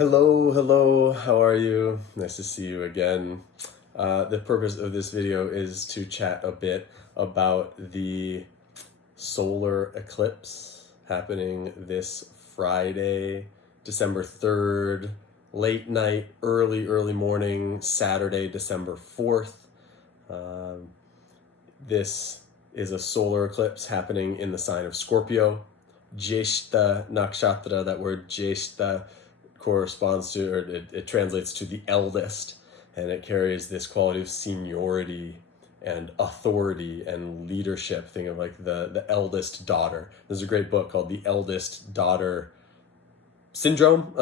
Hello, how are you? Nice to see you again. The purpose of this video is to chat a bit about the solar eclipse happening this Friday, December 3rd, late night, early morning, Saturday, December 4th. This is a solar eclipse happening in the sign of Scorpio. Jyestha Nakshatra, that word Jyestha corresponds to, or it translates to the eldest, and it carries this quality of seniority and authority and leadership. Think of like the eldest daughter. There's a great book called The Eldest Daughter Syndrome,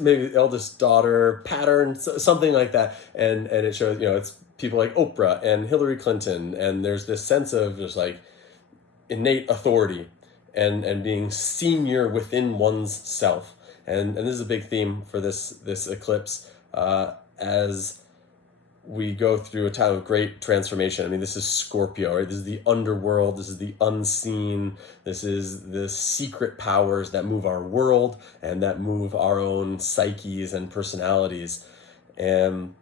maybe eldest daughter pattern, something like that. And it shows, it's people like Oprah and Hillary Clinton, and there's this sense of just like innate authority and being senior within one's self. And this is a big theme for this eclipse as we go through a time of great transformation. I mean, this is Scorpio, right? This is the underworld. This is the unseen. This is the secret powers that move our world and that move our own psyches and personalities. And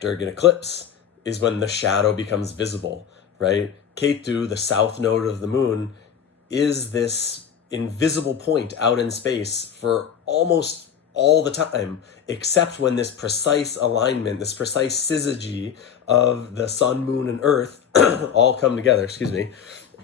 during an eclipse is when the shadow becomes visible, right? Ketu, the south node of the moon, is this invisible point out in space for almost all the time, except when this precise alignment, this precise syzygy of the sun, moon, and earth all come together,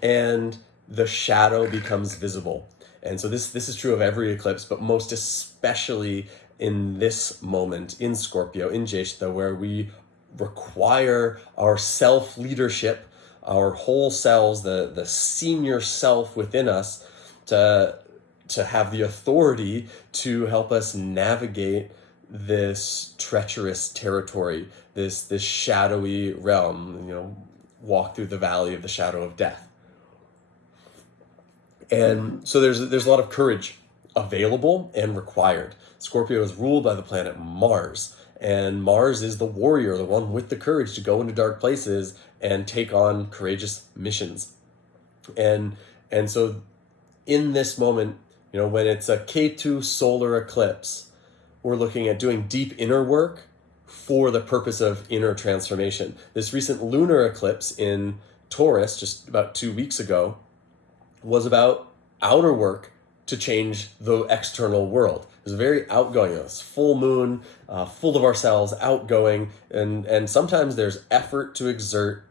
and the shadow becomes visible. And so this is true of every eclipse, but most especially in this moment in Scorpio, in Jyestha, where we require our self-leadership, our whole selves, the senior self within us, to have the authority to help us navigate this treacherous territory, this shadowy realm, walk through the valley of the shadow of death. And so there's a lot of courage available and required. Scorpio is ruled by the planet Mars, and Mars is the warrior, the one with the courage to go into dark places and take on courageous missions. And so in this moment, when it's a Ketu solar eclipse, we're looking at doing deep inner work for the purpose of inner transformation. This recent lunar eclipse in Taurus, just about 2 weeks ago, was about outer work to change the external world. It was very outgoing. It was full moon, full of ourselves, outgoing, and sometimes there's effort to exert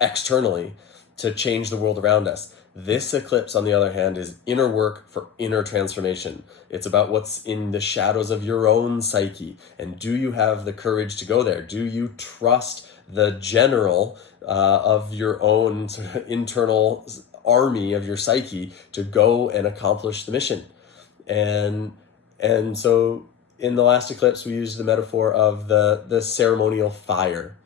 externally to change the world around us. This eclipse, on the other hand, is inner work for inner transformation. It's about what's in the shadows of your own psyche. And do you have the courage to go there? Do you trust the general of your own sort of internal army of your psyche to go and accomplish the mission? And so in the last eclipse, we used the metaphor of the ceremonial fire.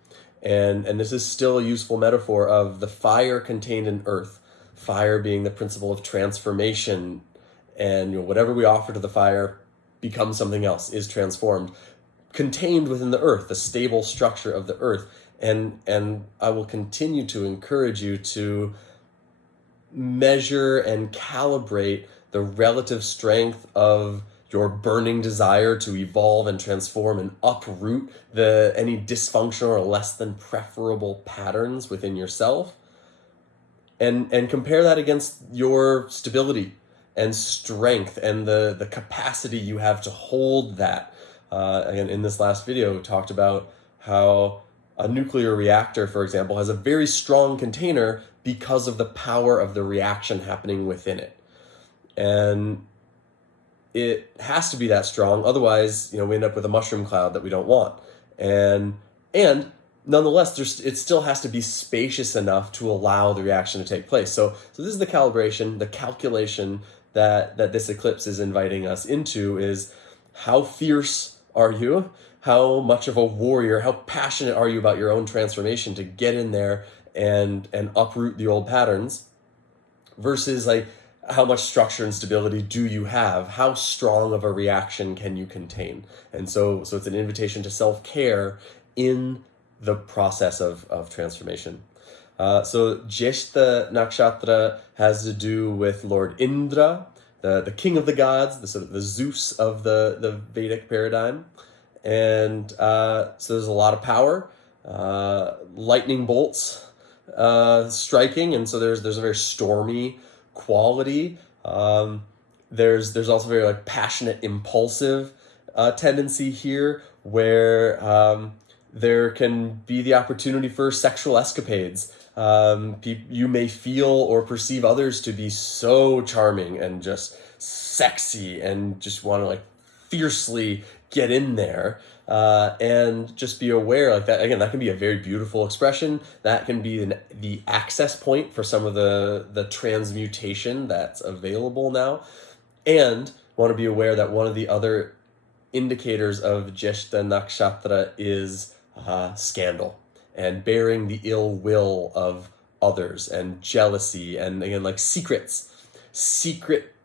And this is still a useful metaphor of the fire contained in earth. Fire being the principle of transformation, and whatever we offer to the fire becomes something else, is transformed, contained within the earth, the stable structure of the earth. And I will continue to encourage you to measure and calibrate the relative strength of your burning desire to evolve and transform and uproot any dysfunctional or less than preferable patterns within yourself. And compare that against your stability and strength and the capacity you have to hold that. Again, in this last video, we talked about how a nuclear reactor, for example, has a very strong container because of the power of the reaction happening within it. And it has to be that strong, otherwise, we end up with a mushroom cloud that we don't want. And nonetheless, it still has to be spacious enough to allow the reaction to take place. So this is the calibration, the calculation that this eclipse is inviting us into is, how fierce are you? How much of a warrior, how passionate are you about your own transformation to get in there and uproot the old patterns, versus like, how much structure and stability do you have? How strong of a reaction can you contain? And so it's an invitation to self-care in the process of transformation. So Jyestha Nakshatra has to do with Lord Indra, the king of the gods, the sort of the Zeus of the Vedic paradigm. And so there's a lot of power, lightning bolts striking, and so there's a very stormy quality. There's also very like passionate, impulsive tendency here, where there can be the opportunity for sexual escapades. You may feel or perceive others to be so charming and just sexy and just want to like fiercely get in there, and just be aware like that. Again, that can be a very beautiful expression. That can be the access point for some of the transmutation that's available now. And want to be aware that one of the other indicators of Jyestha Nakshatra is scandal and bearing the ill will of others and jealousy, and again like secret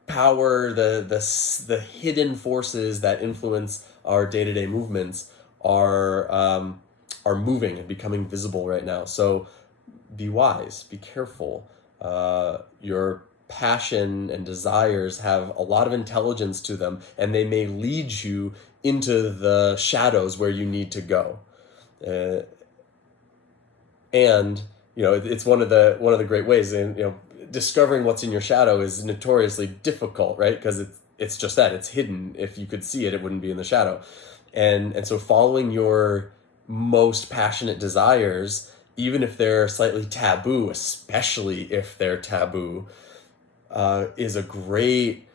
power, the hidden forces that influence our day-to-day movements are moving and becoming visible right now. So be wise, be careful. Your passion and desires have a lot of intelligence to them, and they may lead you into the shadows where you need to go. And it's one of the great ways, and discovering what's in your shadow is notoriously difficult, right? Because it's just that, it's hidden. If you could see it, it wouldn't be in the shadow. And so following your most passionate desires, even if they're slightly taboo, especially if they're taboo, is a great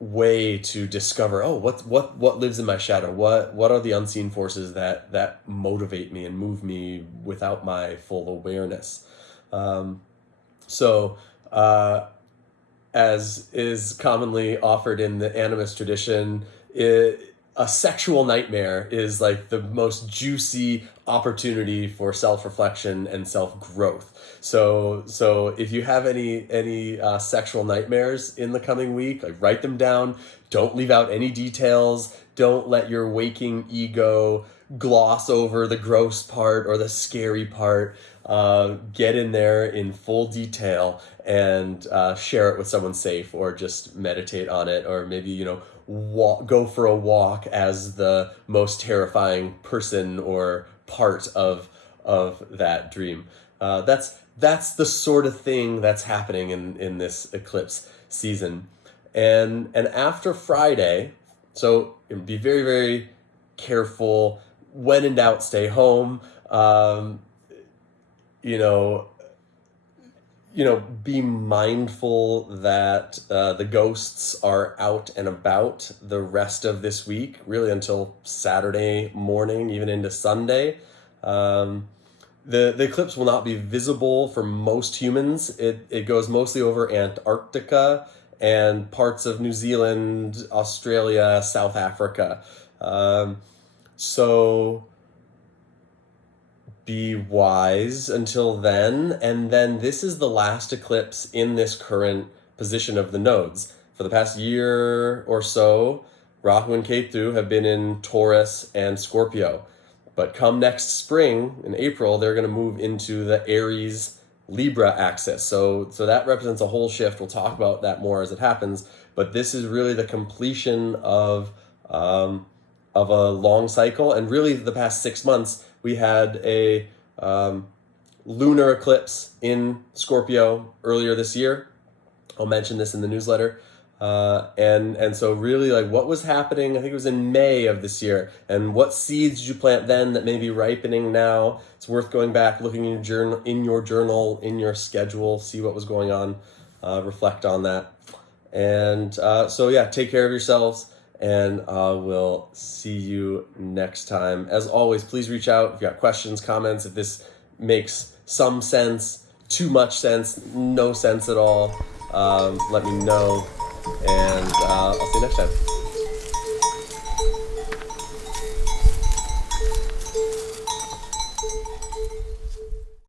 way to discover, what lives in my shadow? What are the unseen forces that motivate me and move me without my full awareness? So as is commonly offered in the animist tradition, a sexual nightmare is like the most juicy opportunity for self-reflection and self-growth. So if you have any sexual nightmares in the coming week, like write them down. Don't leave out any details. Don't let your waking ego gloss over the gross part or the scary part. Get in there in full detail and share it with someone safe, or just meditate on it, or maybe go for a walk as the most terrifying person or part of that dream. That's the sort of thing that's happening in this eclipse season. And after Friday, so be very, very careful. When in doubt, stay home. Be mindful that the ghosts are out and about the rest of this week, really until Saturday morning, even into Sunday. The eclipse will not be visible for most humans. It goes mostly over Antarctica and parts of New Zealand, Australia, South Africa. So be wise until then. And then this is the last eclipse in this current position of the nodes. For the past year or so, Rahu and Ketu have been in Taurus and Scorpio. But come next spring, in April, they're going to move into the Aries Libra axis. So that represents a whole shift. We'll talk about that more as it happens. But this is really the completion of a long cycle. And really, the past 6 months, we had a lunar eclipse in Scorpio earlier this year. I'll mention this in the newsletter. And so really, like, what was happening, I think it was in May of this year, and what seeds did you plant then that may be ripening now? It's worth going back, looking in your journal, in your schedule, see what was going on, reflect on that. And take care of yourselves, and we'll see you next time. As always, please reach out if you got questions, comments, if this makes some sense, too much sense, no sense at all. Let me know. And I'll see you next time.